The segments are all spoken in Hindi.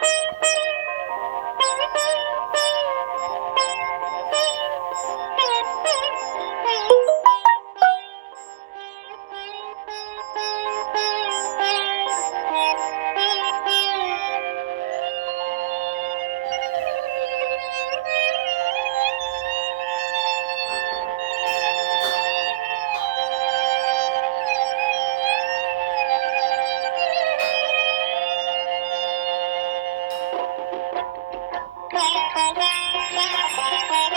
Thanks. Thank you.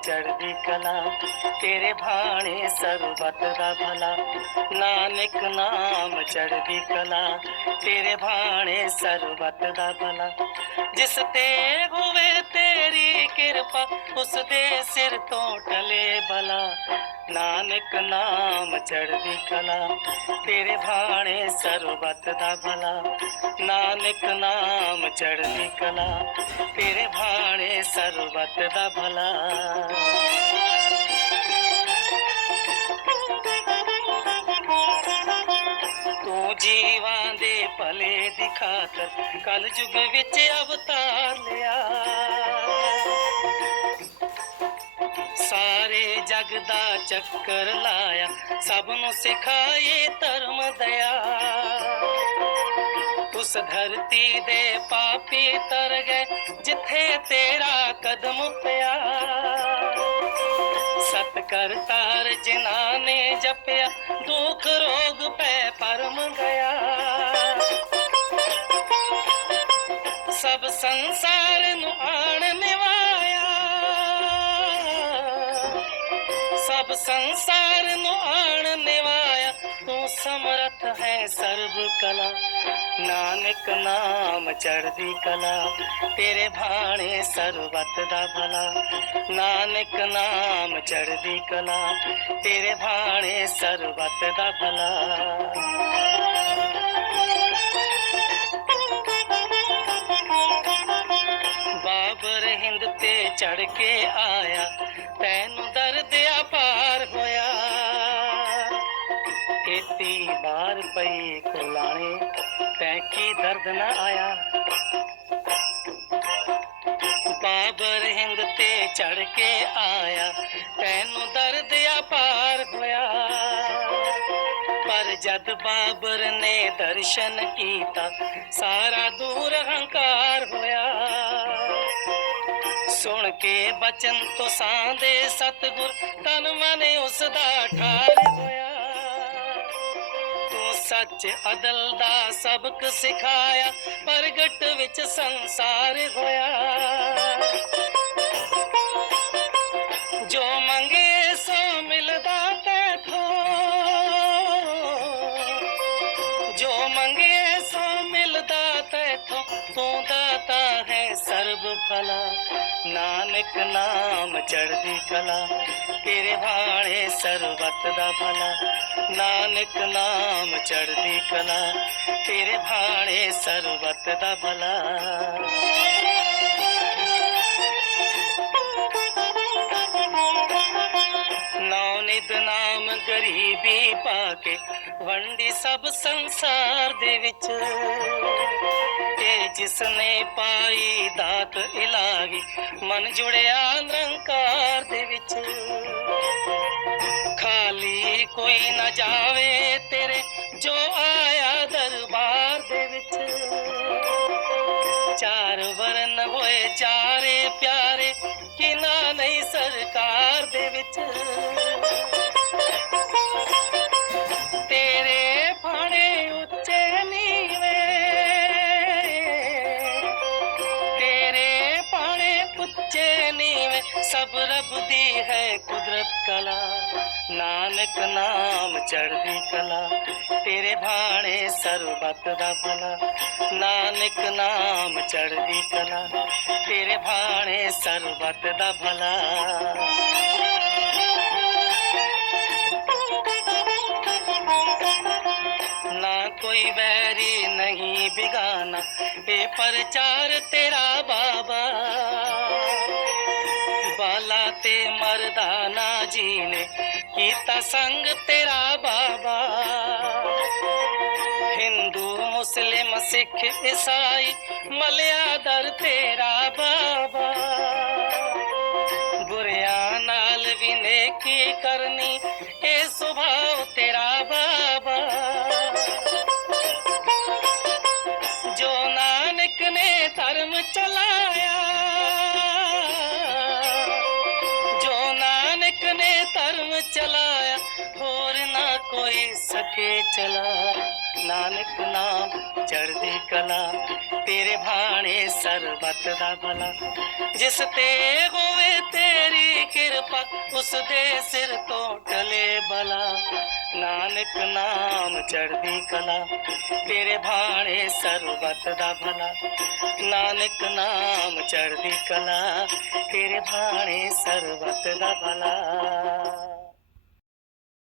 ਨਾਮ ਚੜ੍ਹਦੀ ਕਲਾ ਤੇਰੇ ਬਾਣੇ ਸਰਬਤ ਦਾ ਭਲਾ ਨਾਨਕ ਨਾਮ ਚੜ੍ਹਦੀ ਕਲਾ ਤੇਰੇ ਬਾਣੇ ਸਰਬਤ ਦਾ ਭਲਾ ਜਿਸ ਤੇ ਹੋਵੇ ਤੇਰੀ ਕਿਰਪਾ ਉਸ ਦੇ ਸਿਰ ਤੋਂ ਟਲੇ ਬਲਾ ਨਾਨਕ ਨਾਮ ਚੜ੍ਹਦੀ ਕਲਾ ਤੇਰੇ ਬਾਣੇ ਸਰਬਤ ਦਾ ਭਲਾ ਨਾਨਕ ਨਾਮ ਚੜ੍ਹਦੀ ਕਲਾ ਤੇਰੇ ਬਾਣੇ ਸਰਬਤ ਦਾ ਭਲਾ। ਤੂੰ ਜੀਵਾਂ ਦੇ ਭਲੇ ਦੀ ਖਾਤਰ ਕਲ ਯੁਗ ਵਿੱਚ ਅਵਤਾਰ ਲਿਆ। ਸਾਰੇ ਜਗ ਦਾ ਚੱਕਰ ਲਾਇਆ, ਸਭ ਨੂੰ ਸਿਖਾਏ ਧਰਮ ਦਇਆ। ਉਸ ਧਰਤੀ ਦੇ ਪਾਪੀ ਤਰ ਗਏ ਜਿੱਥੇ ਤੇਰਾ ਕਦਮ ਪਿਆ ਸਤ ਕਰਤਾਰ ਜਿਨ੍ਹਾਂ ਨੇ ਜਪਿਆ ਦੁੱਖ ਰੋਗ ਪੈ ਪਰਮ ਗਿਆ ਸਭ ਸੰਸਾਰ ਨੂੰ ਆਣ ਨਿਵਾਇਆ ਸਭ ਸੰਸਾਰ ਨੂੰ ਆਣ ਨਿਵਾਇਆ ਤੂੰ ਸਮਰਥ ਹੈ ਸਰਬ ਕਲਾ ਨਾਨਕ ਨਾਮ ਚੜ੍ਹਦੀ ਕਲਾ ਤੇਰੇ ਬਾਣੇ ਸਰਬਤ ਦਾ ਭਲਾ ਨਾਨਕ ਨਾਮ ਚੜ੍ਹਦੀ ਕਲਾ ਤੇਰੇ ਬਾਣੇ ਸਰਬਤ ਦਾ ਭਲਾ ਬਾਬਰ ਹਿੰਦ ਤੇ ਚੜ ਕੇ ਆਇਆ ਤੈਨੂੰ ਦਰਦ ਅਪਾਰ ਹੋਇਆ ਏਤੀ ਬਾਰ ਪਈ ਕੁਲਾਣੇ ਤੈ ਕੀ ਦਰਦ ਨਾ ਆਇਆ? ਬਾਬਰ ਹਿੰਦ ਤੇ ਚੜ ਕੇ ਆਇਆ। ਤੈਨੂੰ ਦਰਦ ਅਪਾਰ ਹੋਇਆ। ਪਰ ਜਦ ਬਾਬਰ ਨੇ ਦਰਸ਼ਨ ਕੀਤਾ, ਸਾਰਾ ਦੂਰ ਹੰਕਾਰ ਹੋਇਆ। ਸੁਣ ਕੇ ਬਚਨ ਤੋਂ ਸਾਂਦੇ ਸਤਗੁਰ, ਤਨ ਮਨ ਉਸ ਦਾ ਠਾਰ ਹੋਇਆ। ਸੱਚ ਅਦਲ ਦਾ ਸਬਕ ਸਿਖਾਇਆ ਪ੍ਰਗਟ ਵਿੱਚ ਸੰਸਾਰ ਹੋਇਆ। ਹੈ ਭਲਾ ਨਾਨਕ ਨਾਮ ਚੜ੍ਹਦੀ ਕਲਾ। ਤੇਰੇ ਬਾਣੇ ਸਰਬਤ ਦਾ ਭਲਾ। ਨਾਨਕ ਨਾਮ ਚੜ੍ਹਦੀ ਕਲਾ। ਤੇਰੇ ਬਾਣੇ ਸਰਬਤ ਦਾ ਭਲਾ। ਨੌ ਨਿਦ ਨਾਮ ਗਰੀਬੀ ਪਾ ਕੇ ਵੰਡੀ ਸਭ ਸੰਸਾਰ ਦੇ ਵਿੱਚ। ਜਿਸ ਨੇ ਪਾਈ ਦਾਤ ਇਲਾਗੀ, ਮਨ ਜੁੜਿਆ ਨਿਰੰਕਾਰ ਦੇ ਵਿੱਚ। ਖਾਲੀ ਕੋਈ ਨਾ ਜਾਵੇ ਤੇਰੇ, ਜੋ ਆਇਆ ਦਰਬਾਰ ਦੇ ਵਿੱਚ। ਚਾਰ ਵਰਨ ਹੋਏ ਚਾਰੇ ਪਿਆਰੇ, ਕਿਨਾ ਨਹੀਂ ਸਰਕਾਰ ਦੇ ਵਿੱਚ। नानक नाम चढ़ी कला, तेरे भाणे सरबत दा भला। नानक नाम चढ़ी कला, तेरे भाणे सरबत दा भला। ना कोई बैरी नहीं बिगाना ए प्रचार तेरा बाबा। बाला ते मरदाना जी ने किया संग तेरा बाबा। हिंदू मुस्लिम सिख ईसाई मलयादर तेरा बाबा। कोई सके चला। नानक नाम चढ़दी कला। तेरे भाणे सरबत दा भला। जिस ते होवे तेरी कृपा उस दे सिर तो टले भला नानक नाम, चढ़ कला। तेरे भाणे सरबत का भला। नानक नाम, चढ़ कला। तेरे भाणे सरबत का भला।